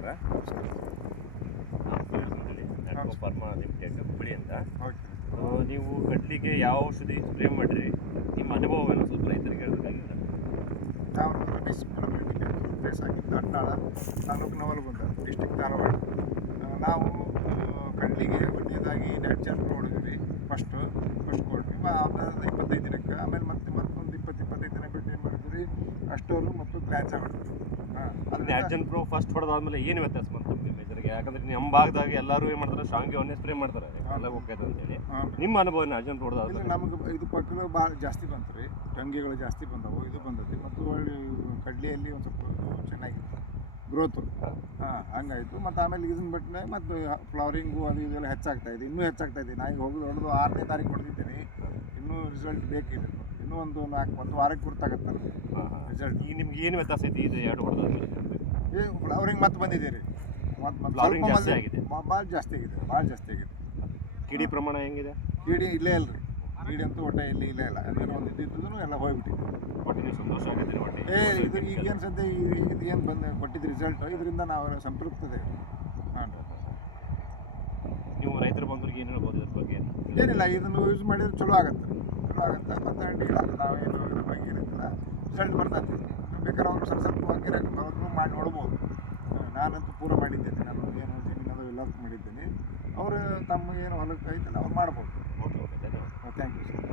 ನಮಸ್ಕಾರ. Natco pharma limited Hubballi ಅಂತ. Okay. ನೀವು ಕಡ್ಲಿಗೆ ಯಾವ ಔಷಧಿ ಸ್ಪ್ರೇ ಮಾಡಿರಿ, ನಿಮ್ಮ ಅನುಭವವೇನು ಸ್ವಲ್ಪ ರೈತರಿಗೆ ಹೇಳ್ಬೇಕಾಗಿಲ್ಲ? ನಾವು ರಮೇಶ್ ಫೇಸ್ ಆಗಿದ್ದು ಅಡ್ನಾಳ ತಾಲೂಕು ನವಲಗುಂದ ಡಿಸ್ಟಿಕ್ ಧಾರವಾಡ. ನಾವು ಕಡ್ಲಿಗೆ ಒಂದನೇದಾಗಿ ನ್ಯಾಚುರಲ್ ಹೊಡಿದ್ವಿ. ಫಸ್ಟ್ ಕೊಟ್ವಿ. ಅದಾದ 25 ದಿನಕ್ಕೆ ಆಮೇಲೆ ಮತ್ತೊಂದು 25 ದಿನ ಬಿಟ್ಟು ಏನು ಮಾಡಿದ್ವಿ, ಅಷ್ಟೋರು ಮತ್ತು ಕ್ಲ್ಯಾನ್ಸ ಹೊಡೆದ್ವಿ. ನ್ಯಾಚುರಲ್ ಪ್ರೋ ಫಸ್ಟ್ ಹೊಡೆದಾದ್ಮೇಲೆ ಏನು ವ್ಯತ್ಯಾಸ ಬಂತು ನಿಮ್ಮ ರೈತರಿಗೆ? ಯಾಕಂದ್ರೆ ನಮ್ಮ ಭಾಗದಾಗ ಎಲ್ಲರೂ ಏನು ಮಾಡ್ತಾರೆ, ಶಾವಿಗೆ ಸ್ಪ್ರೇ ಮಾಡ್ತಾರೆ ಎಲ್ಲ ಹೋಗ್ತೈತೆ ಅಂತೇಳಿ. ನಿಮ್ಮ ಅನುಭವ ನ್ಯಾಚುರಲ್ ಹೊಡೆದಾದ್ಮೇಲೆ? ನಮಗೆ ಇದು ಪಕ್ಕದ ಭಾಳ ಜಾಸ್ತಿ ಬಂತು ರೀ, ಟಂಗಿಗಳು ಜಾಸ್ತಿ ಬಂದವು. ಇದು ಬಂದೈತಿ ಮತ್ತು ಒಳ್ಳೆ ಕಡ್ಲಿಯಲ್ಲಿ ಒಂದು ಸ್ವಲ್ಪ ಚೆನ್ನಾಗಿತ್ತು ಗ್ರೋತು. ಹಂಗಾಯಿತು. ಮತ್ತು ಆಮೇಲೆ ಇದನ್ನು ಬಿಟ್ಟರೆ ಮತ್ತು ಫ್ಲವರಿಂಗು ಅದು ಇದೆಲ್ಲ ಹೆಚ್ಚಾಗ್ತಾಯಿದೆ, ಇನ್ನೂ ಹೆಚ್ಚಾಗ್ತಾಯಿದೆ. ನಾ ಈಗ ಹೊಡೆದು 6ನೇ ತಾರೀಕು ಹೊಡೆದಿದ್ದೀನಿ. ಇನ್ನೂ ರಿಸಲ್ಟ್ ಬೇಕಿದೆ. ಇನ್ನೂ ಒಂದು ವಾರಕ್ಕೆ ಗುರ್ತಾಗತ್ತೆ ರಿಸಲ್ಟ್. ಈಗ ನಿಮ್ಗೆ ಏನು ವ್ಯತ್ಯಾಸ ಐತಿ ಇದು ಎರಡು ಹೊಡೆದಾದ್ಮೇಲೆ? ಫ್ಲವರಿಂಗ್ ಮತ್ತೆ ಬಂದಿದೆ ರೀ, ಫ್ಲವರಿಂಗ್ ಜಾಸ್ತಿ ಆಗಿದೆ, ಭಾಳ ಜಾಸ್ತಿ ಆಗಿದೆ. ಕಿಡಿ ಪ್ರಮಾಣ ಹೆಂಗಿದೆ? ಕಿಡಿ ಇಲ್ಲೇ ಇಲ್ಲ ರೀ, ಕಿಡಿ ಅಂತೂ ಒಟ್ಟೆ ಇಲ್ಲೇ ಇಲ್ಲ. ಅದೇನೋ ಒಂದು ಇದ್ದಿದ್ದು ಎಲ್ಲ ಹೋಗ್ಬಿಟ್ಟಿದೆ. ಒಟ್ಟು ನೀವು ಸಂತೋಷ ಆಗತ್ತೆ ಒಟ್ಟೆ? ಇದು ಈಗೇನು ಸದ್ಯ ಇದು ಏನು ಬಂದು ಕೊಟ್ಟಿದ್ದು ರಿಸಲ್ಟ್, ಇದರಿಂದ ನಾವು ಸಂತೃಪ್ತದೆ. ಹಾಂ. ನೀವು ರೈತರು ಬಂದವ್ರಿಗೆ ಏನು ಹೇಳ್ಬೋದು ಇದ್ರ ಬಗ್ಗೆ? ಏನಿಲ್ಲ, ಇದನ್ನು ಯೂಸ್ ಮಾಡಿದ್ರೆ ಚಲೋ ಆಗುತ್ತೆ ಮತ್ತು ಅಡ್ಡಿಲ್ಲ. ನಾವೇನು ಇದ್ರ ಬಗ್ಗೆ ಏನಿಲ್ಲ, ರಿಸಲ್ಟ್ ಬರ್ತೈತಿ. ಬೇಕಾದ್ರೆ ಅವರು ಸ್ವಲ್ಪ ಹಂಗೆ ಮಾಡಿ ನೋಡ್ಬೋದು. ನಾನಂತೂ ಪೂರ ಮಾಡಿದ್ದೇನೆ, ನಾನು ಏನು ಜಮೀನದು ಎಲ್ಲದಕ್ಕೂ ಮಾಡಿದ್ದೇನೆ. ಅವರು ತಮ್ಮ ಏನು ಹೊಲಕ್ಕೆ ಐತಲ್ಲ ಅವ್ರು ಮಾಡ್ಬೋದು. ಓಕೆ, ಧನ್ಯವಾದ. Thank you sir.